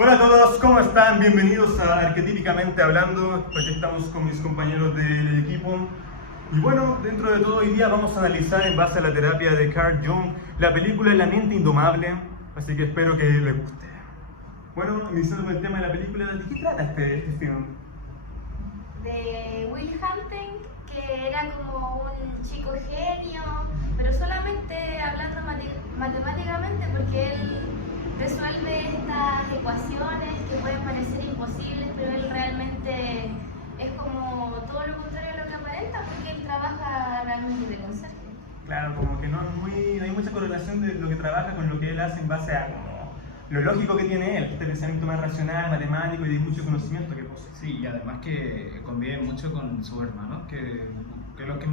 Hola a todos, ¿cómo están? Bienvenidos a Arquetípicamente Hablando. Aquí estamos con mis compañeros del equipo. Y bueno, dentro de todo hoy día vamos a analizar en base a la terapia de Carl Jung la película La mente indomable, así que espero que les guste. Bueno, iniciando con el tema de la película, ¿de qué trata este film? De Will Hunting, que era como un chico genio, pero solamente hablando matemáticamente, porque él resuelve estas ecuaciones que pueden parecer imposibles, pero él realmente es como todo lo contrario a lo que aparenta, porque él trabaja realmente de conserje. Claro, como que no hay mucha correlación de lo que trabaja con lo que él hace en base a como lo lógico que tiene él, este pensamiento más racional, matemático y de mucho conocimiento que posee. Sí, y además que convive mucho con sus hermanos, que los que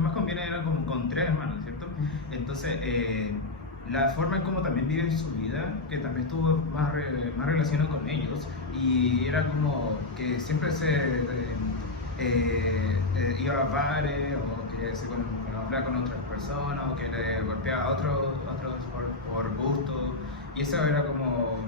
más conviene eran como con tres hermanos, ¿cierto? Entonces, la forma en cómo también vive su vida, que también estuvo más relacionado con ellos, y era como que siempre iba a bares, o que se hablaba con otras personas, o que le golpeaba a otros por gusto, y eso era como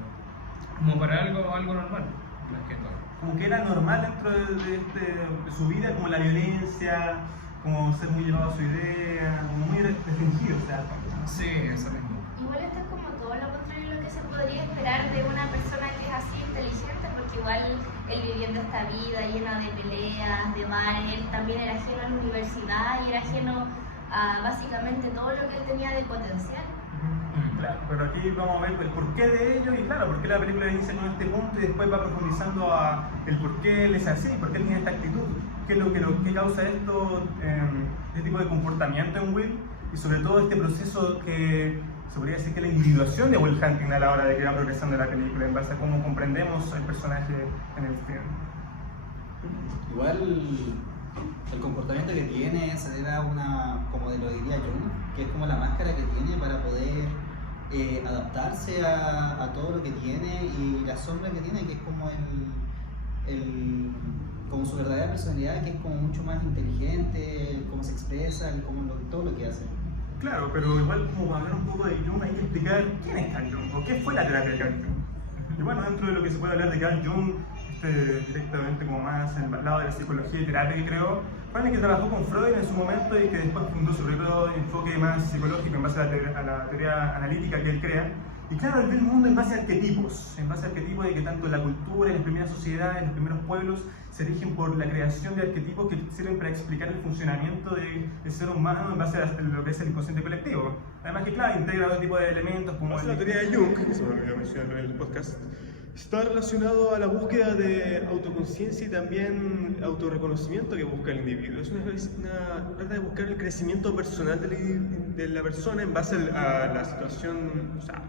para algo normal, más que todo. Como que era normal dentro de su vida, como la violencia, como ser muy llevado a su idea, como muy restringido, o sea. Sí, eso mismo. Igual esto es como todo lo contrario a lo que se podría esperar de una persona que es así inteligente, porque igual él viviendo esta vida llena de peleas, de bares, él también era ajeno a la universidad y era ajeno a básicamente todo lo que él tenía de potencial. Claro, pero aquí vamos a ver el porqué de ello y claro, por qué la película inicia con este punto y después va profundizando a el por qué él es así, por qué él tiene esta actitud, qué es lo que causa este tipo de comportamiento en Will y sobre todo este proceso que se podría decir que la individuación de Will Hunting a la hora de que va progresando la película en base a cómo comprendemos el personaje en el film. Igual el comportamiento que tiene se debe a una, como lo diría Jung, que es como la máscara que tiene para poder adaptarse a todo lo que tiene y la sombra que tiene, que es como como su verdadera personalidad, que es como mucho más inteligente, cómo se expresa, todo lo que hace. Claro, pero igual como para hablar un poco de Jung hay que explicar quién es Carl Jung o qué fue la terapia de Carl Jung. Y bueno, dentro de lo que se puede hablar de Carl Jung, directamente como más en el lado de la psicología y terapia que creó, fue alguien que trabajó con Freud en su momento y que después fundó su propio enfoque más psicológico en base a la teoría analítica que él crea. Y claro, él ve el mundo en base a arquetipos de que tanto la cultura, las primeras sociedades, los primeros pueblos se rigen por la creación de arquetipos que sirven para explicar el funcionamiento del ser humano en base a lo que es el inconsciente colectivo. Además que claro, integra otro tipo de elementos como la teoría de Jung, que se me olvidó mencionarlo en el podcast, está relacionado a la búsqueda de autoconciencia y también autorreconocimiento que busca el individuo. Trata de buscar el crecimiento personal de la persona en base a la situación, o sea,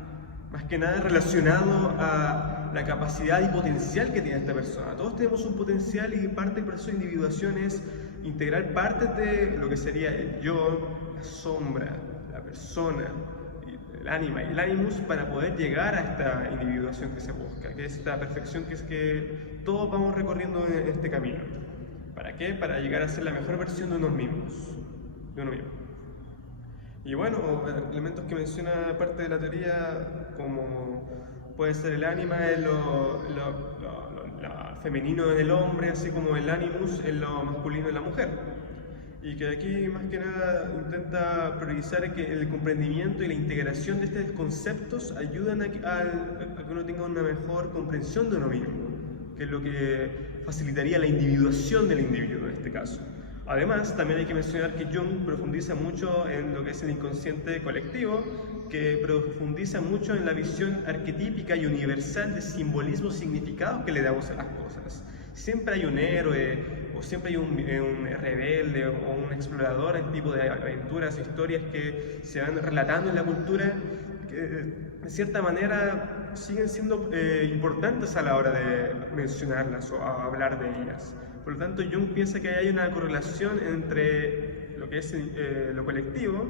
más que nada relacionado a la capacidad y potencial que tiene esta persona. Todos tenemos un potencial y parte del proceso de individuación es integrar partes de lo que sería el yo, la sombra, la persona, el ánima y el animus para poder llegar a esta individuación que se busca, que es esta perfección que es que todos vamos recorriendo en este camino. ¿Para qué? Para llegar a ser la mejor versión de uno mismo. Y bueno, elementos que menciona parte de la teoría, como puede ser el ánima, lo femenino en el hombre, así como el animus en lo masculino en la mujer. Y que aquí más que nada intenta priorizar que el comprendimiento y la integración de estos conceptos ayudan a que uno tenga una mejor comprensión de uno mismo, que es lo que facilitaría la individuación del individuo en este caso. Además, también hay que mencionar que Jung profundiza mucho en lo que es el inconsciente colectivo, que profundiza mucho en la visión arquetípica y universal de simbolismo y significados que le damos a las cosas. Siempre hay un héroe, o siempre hay un rebelde, o un explorador en tipo de aventuras, historias que se van relatando en la cultura, que de cierta manera siguen siendo importantes a la hora de mencionarlas o a hablar de ellas. Por lo tanto, Jung piensa que hay una correlación entre lo que es lo colectivo,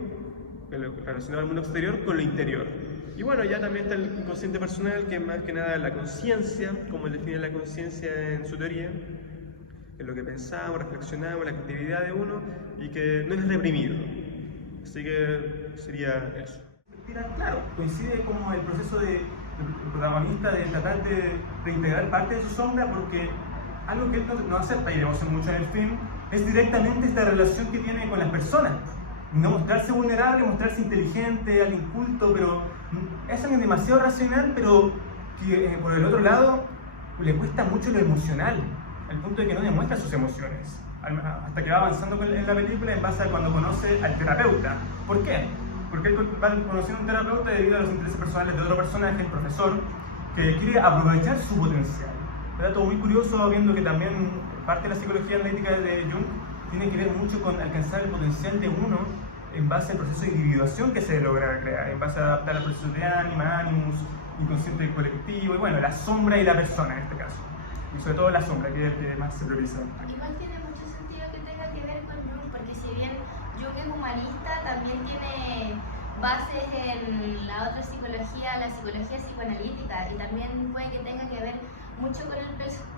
relacionado al mundo exterior, con lo interior. Y bueno, ya también está el inconsciente personal, que es más que nada la conciencia, como él define la conciencia en su teoría, es lo que pensamos, reflexionamos, la creatividad de uno, y que no es reprimido. Así que sería eso. Claro, coincide como el proceso de el protagonista de tratar de reintegrar parte de su sombra, porque algo que él no acepta, y vemos mucho en el film, es directamente esta relación que tiene con las personas. No mostrarse vulnerable, mostrarse inteligente, alguien culto, pero es alguien demasiado racional, pero que por el otro lado le cuesta mucho lo emocional, al punto de que no demuestra sus emociones, hasta que va avanzando en la película en base a cuando conoce al terapeuta. ¿Por qué? Porque él va conociendo a un terapeuta debido a los intereses personales de otro personaje, el profesor, que quiere aprovechar su potencial. Un dato muy curioso, viendo que también parte de la psicología analítica de Jung tiene que ver mucho con alcanzar el potencial de uno en base al proceso de individuación que se logra crear, en base a adaptar al proceso de ánima, animus, inconsciente colectivo, y bueno, la sombra y la persona en este caso. Y sobre todo la sombra, que es el que más se prioriza. Igual tiene mucho sentido que tenga que ver con Jung, porque si bien Jung es humanista, también tiene bases en la otra psicología, la psicología psicoanalítica, y también puede que tenga que ver mucho con el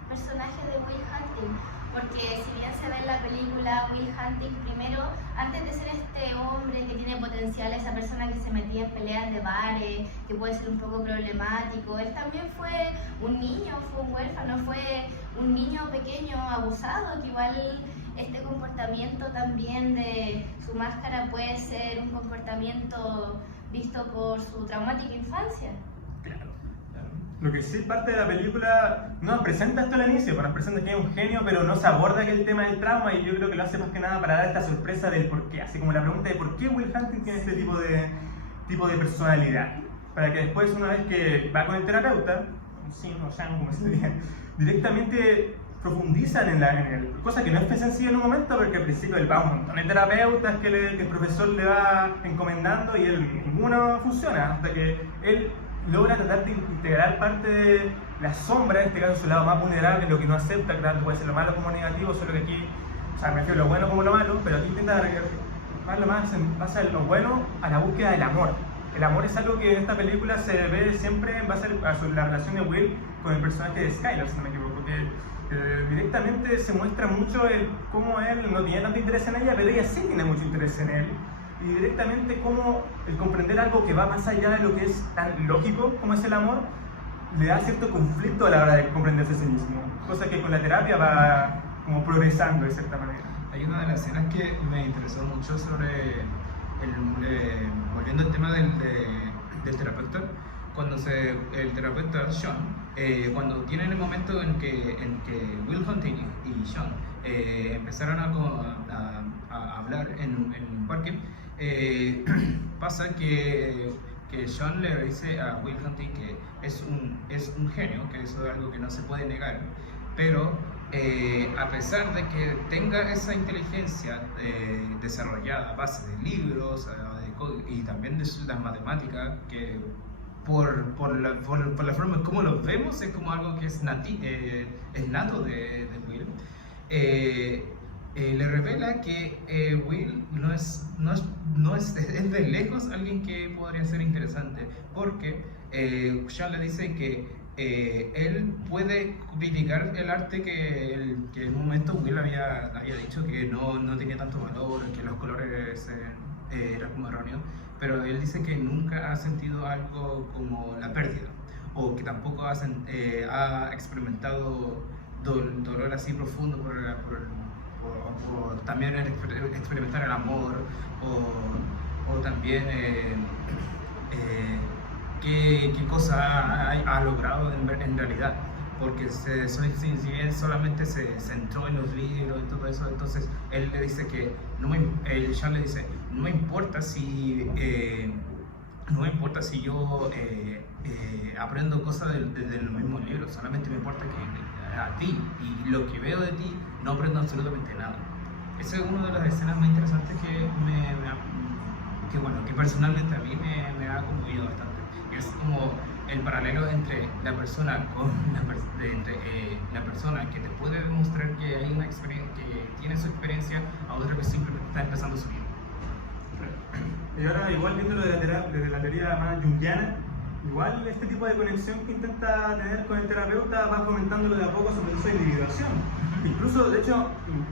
personaje de Will Hunting, porque si bien se ve en la película, Will Hunting primero, antes de ser este hombre que tiene potencial, esa persona que se metía en peleas de bares, que puede ser un poco problemático, él también fue un niño, fue un huérfano, fue un niño pequeño abusado, que igual este comportamiento también de su máscara puede ser un comportamiento visto por su traumática infancia. Claro. Lo que sí parte de la película no nos presenta esto al inicio, nos presenta que es un genio, pero no se aborda que el tema del trauma, y yo creo que lo hace más que nada para dar esta sorpresa del por qué, así como la pregunta de por qué Will Hunting tiene este tipo de personalidad, para que después, una vez que va con el terapeuta, sí, o Shang, como se diría, directamente profundizan en él, cosa que no es sencilla en un momento, porque al principio él va a un montón de terapeutas que el profesor le va encomendando y ninguno funciona, hasta que él logra tratar de integrar parte de la sombra, en este caso su lado más vulnerable, lo que no acepta, claro, puede ser lo malo como negativo, solo que aquí, o sea, me refiero a lo bueno como lo malo, pero aquí intenta más lo más en base a lo bueno, a la búsqueda del amor. El amor es algo que en esta película se ve siempre en base a la relación de Will con el personaje de Skylar, si no me equivoco, que directamente se muestra mucho cómo él no tenía tanto interés en ella, pero ella sí tiene mucho interés en él. Y directamente cómo el comprender algo que va más allá de lo que es tan lógico como es el amor, le da cierto conflicto a la hora de comprenderse a sí mismo, cosa que con la terapia va como progresando de cierta manera. Hay una de las escenas que me interesó mucho sobre, volviendo al tema del terapeuta, cuando el terapeuta Sean, cuando tienen el momento en que Will Hunting y Sean empezaron a hablar en un parque, pasa que Sean le dice a Will Hunting que es un genio, que eso es algo que no se puede negar, pero a pesar de que tenga esa inteligencia desarrollada a base de libros y también de las matemáticas, que por la forma en cómo lo vemos es como algo que es nato de Will, le revela que Will es de lejos alguien que podría ser interesante, porque Sean le dice que él puede criticar el arte que en un momento Will había dicho que no tenía tanto valor, que los colores eran como erróneos, pero él dice que nunca ha sentido algo como la pérdida, o que tampoco ha experimentado dolor así profundo por también experimentar el amor, o también qué cosa ha logrado en realidad, porque si bien solamente se centró en los libros y todo eso, entonces él le dice que Sean le dice, no me importa si yo aprendo cosas de los mismos libros, solamente me importa que a ti y lo que veo de ti no aprendo absolutamente nada. Esa es una de las escenas más interesantes que personalmente a mí me ha conmovido bastante. Es como el paralelo entre la persona la persona que te puede demostrar que hay una experiencia, que tiene su experiencia, a otra que simplemente está empezando su vida. Y ahora, igual viéndolo desde la teoría más junguiana, igual este tipo de conexión que intenta tener con el terapeuta va fomentándolo de a poco su proceso de individuación. Incluso, de hecho,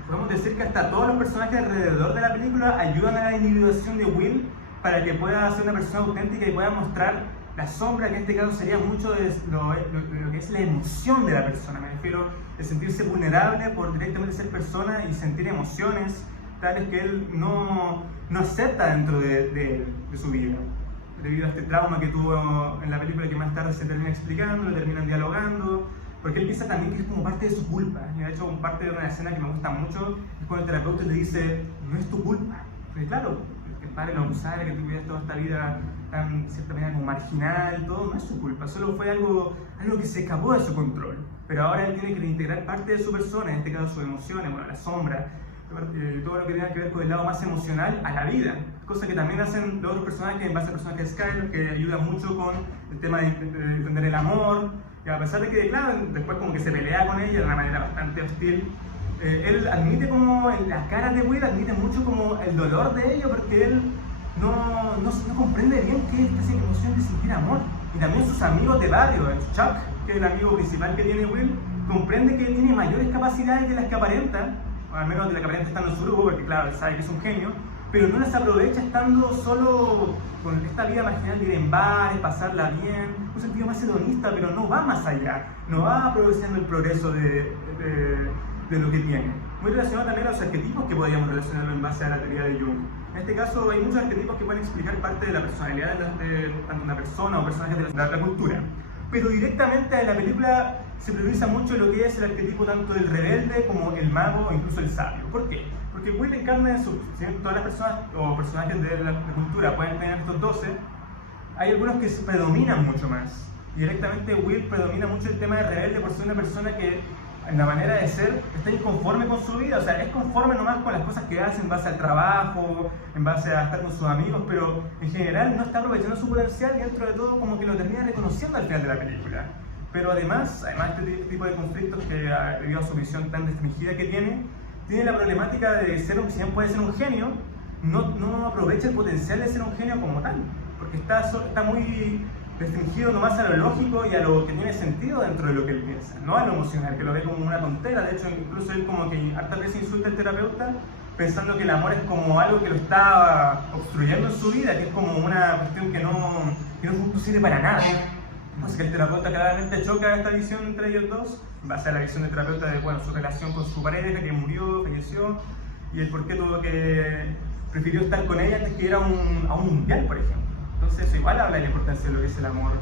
podemos decir que hasta todos los personajes alrededor de la película ayudan a la individuación de Will para que pueda ser una persona auténtica y pueda mostrar la sombra, que en este caso sería mucho de lo que es la emoción de la persona. Me refiero a sentirse vulnerable por directamente ser persona y sentir emociones tales que él no acepta dentro de su vida, debido a este trauma que tuvo en la película, que más tarde se termina explicando, lo terminan dialogando, porque él piensa también que es como parte de su culpa. Y de hecho, parte de una escena que me gusta mucho es cuando el terapeuta le dice: no es tu culpa. Porque claro, el padre lo abusara, que tú vivías toda esta vida tan, de cierta manera, como marginal, todo, no es su culpa, solo fue algo que se escapó de su control. Pero ahora él tiene que reintegrar parte de su persona, en este caso sus emociones, bueno, la sombra, todo lo que tenga que ver con el lado más emocional a la vida, cosa que también hacen los otros personajes, en base al personaje de Skyler, que ayuda mucho con el tema de entender el amor, y a pesar de que, claro, después como que se pelea con ella de una manera bastante hostil, él admite como, en la cara de Will, admite mucho como el dolor de ello, porque él no comprende bien qué es esa emoción de sentir amor. Y también sus amigos de barrio, Chuck, que es el amigo principal que tiene Will, comprende que él tiene mayores capacidades de las que aparenta, o al menos de las que aparenta estando en su grupo, porque claro, él sabe que es un genio, pero no las aprovecha estando solo con esta vida marginal de ir en bares, pasarla bien, un sentido más hedonista, pero no va más allá, no va aprovechando el progreso de lo que tiene. Muy relacionado también a los arquetipos, que podríamos relacionarlo en base a la teoría de Jung. En este caso hay muchos arquetipos que pueden explicar parte de la personalidad de tanto una persona o personajes de la cultura. Pero directamente en la película se prioriza mucho lo que es el arquetipo tanto del rebelde como el mago o incluso el sabio. ¿Por qué? Porque Will encarna en si bien todas las personas o personajes de la cultura pueden tener estos 12, hay algunos que se predominan mucho más. Y directamente Will predomina mucho el tema de rebelde por ser una persona que en la manera de ser está inconforme con su vida, o sea, es conforme nomás con las cosas que hace en base al trabajo, en base a estar con sus amigos, pero en general no está aprovechando su potencial y dentro de todo como que lo termina reconociendo al final de la película. Pero además de este tipo de conflictos que debido a su visión tan restringida que tiene la problemática de ser si bien puede ser un genio, no aprovecha el potencial de ser un genio como tal, porque está muy restringido nomás a lo lógico y a lo que tiene sentido dentro de lo que él piensa, no a lo emocional, que lo ve como una tontera. De hecho, incluso él como que hartas veces insulta al terapeuta pensando que el amor es como algo que lo está obstruyendo en su vida, que es como una cuestión que no sirve para nada. Entonces que el terapeuta claramente choca esta visión entre ellos dos, en base a la visión del terapeuta de su relación con su pareja, que murió, falleció, y el por qué tuvo que prefirió estar con ella antes que ir a un mundial, por ejemplo. Entonces eso igual habla de la importancia de lo que es el amor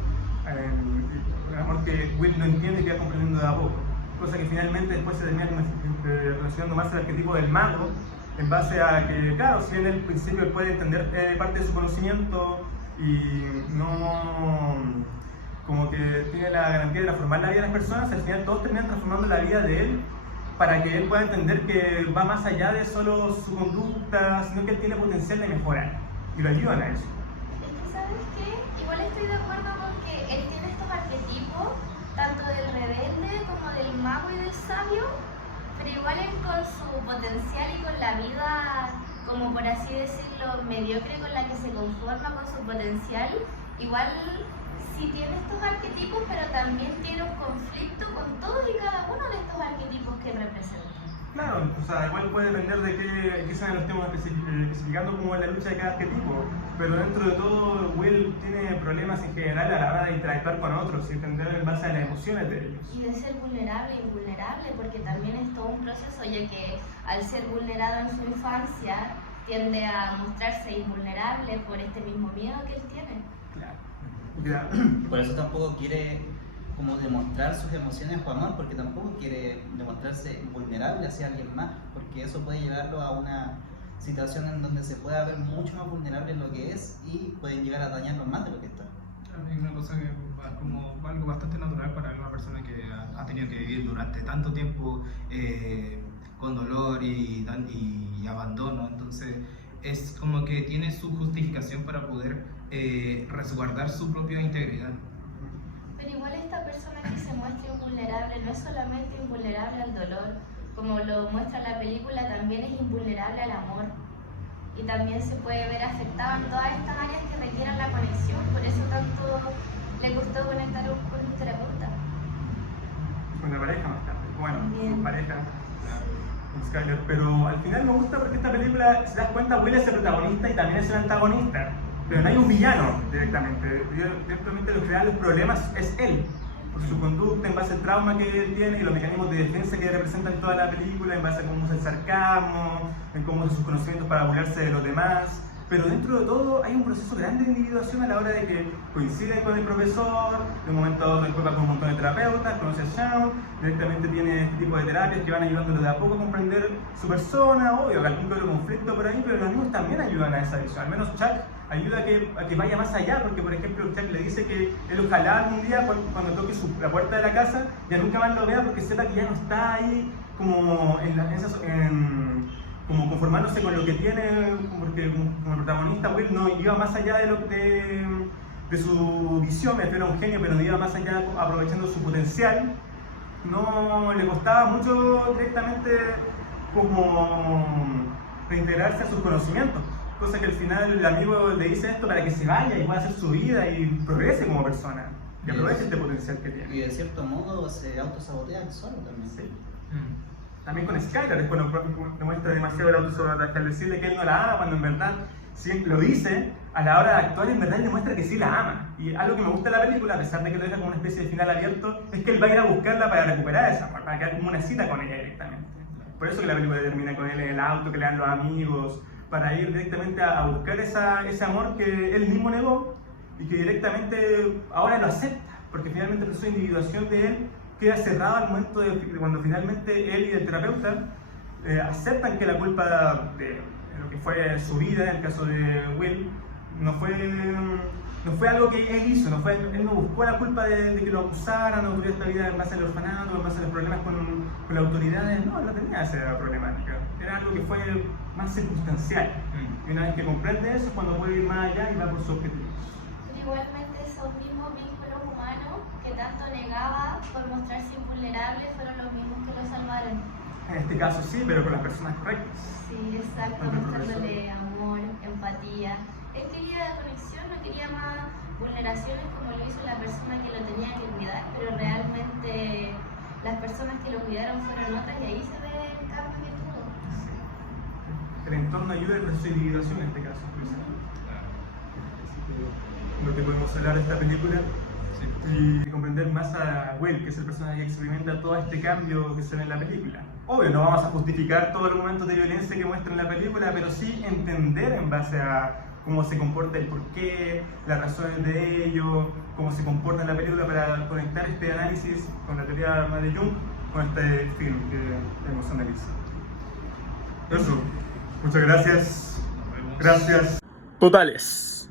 que Will no entiende y que va comprendiendo de a poco, cosa que finalmente después se termina relacionando más al arquetipo del mago, en base a que, claro, si en el principio él puede entender parte de su conocimiento y como que tiene la garantía de transformar la vida de las personas, al final todos terminan transformando la vida de él para que él pueda entender que va más allá de solo su conducta, sino que él tiene potencial de mejorar y lo ayudan a eso. ¿Sabes qué? Igual estoy de acuerdo con que él tiene estos arquetipos, tanto del rebelde como del mago y del sabio, pero igual él con su potencial y con la vida, como por así decirlo, mediocre con la que se conforma con su potencial, igual sí tiene estos arquetipos, pero también tiene un conflicto con todos y cada uno de estos arquetipos que representa. Claro, o sea, igual puede depender de qué sean los temas especificando como la lucha de cada arquetipo, pero dentro de todo Will tiene problemas en general a la hora de interactuar con otros y entender en base a las emociones de ellos. Y de ser vulnerable e invulnerable, porque también es todo un proceso, ya que al ser vulnerado en su infancia tiende a mostrarse invulnerable por este mismo miedo que él tiene. Claro. Por eso tampoco quiere como demostrar sus emociones o amor, porque tampoco quiere demostrarse vulnerable hacia alguien más, porque eso puede llevarlo a una situación en donde se pueda ver mucho más vulnerable en lo que es y pueden llegar a dañarlo más de lo que está. Es una cosa que es como algo bastante natural para una persona que ha tenido que vivir durante tanto tiempo con dolor y abandono, entonces es como que tiene su justificación para poder resguardar su propia integridad. Pero igual esta persona que se muestra invulnerable no es solamente invulnerable al dolor, como lo muestra la película, también es invulnerable al amor. Y también se puede ver afectado en todas estas áreas que requieran la conexión, por eso tanto le costó conectar con un terapeuta. Con la pareja más tarde, bueno, Bien. con pareja, con Skyler, pero al final me gusta porque esta película, si te das cuenta, Will es el protagonista y también es el antagonista. pero no hay un villano directamente. Directamente lo que da los problemas es él, por su conducta, en base al trauma que él tiene y los mecanismos de defensa que representan toda la película, en base a cómo usa el sarcasmo, en cómo usa sus conocimientos para burlarse de los demás. Pero dentro de todo hay un proceso grande de individuación a la hora de que coincide con el profesor, de un momento a otro después va con un montón de terapeutas, conoce a Shaun, directamente tiene este tipo de terapias que van ayudándolo de a poco a comprender su persona, obvio, que algún otro conflicto por ahí, pero los niños también ayudan a esa visión, al menos Chuck ayuda a que vaya más allá, porque por ejemplo Chuck le dice que él ojalá algún día cuando toque la puerta de la casa ya nunca más lo vea porque sepa que ya no está ahí como como conformándose con lo que tiene, porque como protagonista Will no iba más allá de su visión, me refiero a un genio, pero no iba más allá aprovechando su potencial. No le costaba mucho directamente como reintegrarse a sus conocimientos, cosa que al final el amigo le dice esto para que se vaya y pueda hacer su vida y progrese como persona, y aproveche este potencial que tiene. Y de cierto modo se autosabotea solo también. Sí. También con Skylar, después demuestra demasiado el autosabotaje al decirle que él no la ama, cuando en verdad, si lo dice, a la hora de actuar en verdad él demuestra que sí la ama. Y algo que me gusta de la película, a pesar de que lo deja como una especie de final abierto, es que él va a ir a buscarla para recuperar esa amor, para quedar como una cita con ella directamente. Por eso que la película termina con él en el auto, que le dan los amigos, para ir directamente a buscar ese amor que él mismo negó y que directamente ahora lo acepta, porque finalmente el proceso de individuación de él queda cerrado al momento de cuando finalmente él y el terapeuta aceptan que la culpa de lo que fue su vida, en el caso de Will, no fue algo que él hizo, él no buscó la culpa de que lo acusaran, no tuviera esta vida en base al orfanato, en base a los problemas con las autoridades, no tenía esa problemática, era algo que fue más circunstancial. Y una vez que comprende eso es cuando puede ir más allá y va por su objetivo. Pero igualmente esos mismos vínculos humanos que tanto negaba por mostrarse invulnerable fueron los mismos que lo salvaron. En este caso sí, pero con las personas correctas. Sí, exacto, mostrándole amor, empatía. Él quería conexión, no quería más vulneraciones como lo hizo la persona que lo tenía que cuidar, pero realmente las personas que lo cuidaron fueron otras y ahí se ve el cambio que tuvo. Sí. El entorno ayuda al proceso de individuación en este caso. Lo que podemos hablar de esta película y comprender más a Will, que es el personaje que experimenta todo este cambio que se ve en la película. Obvio, no vamos a justificar todos los momentos de violencia que muestra en la película, pero sí entender en base a cómo se comporta el porqué, las razones de ello, cómo se comporta en la película para conectar este análisis con la teoría de Jung, con este film que hemos analizado. Eso, muchas gracias. Gracias. Totales.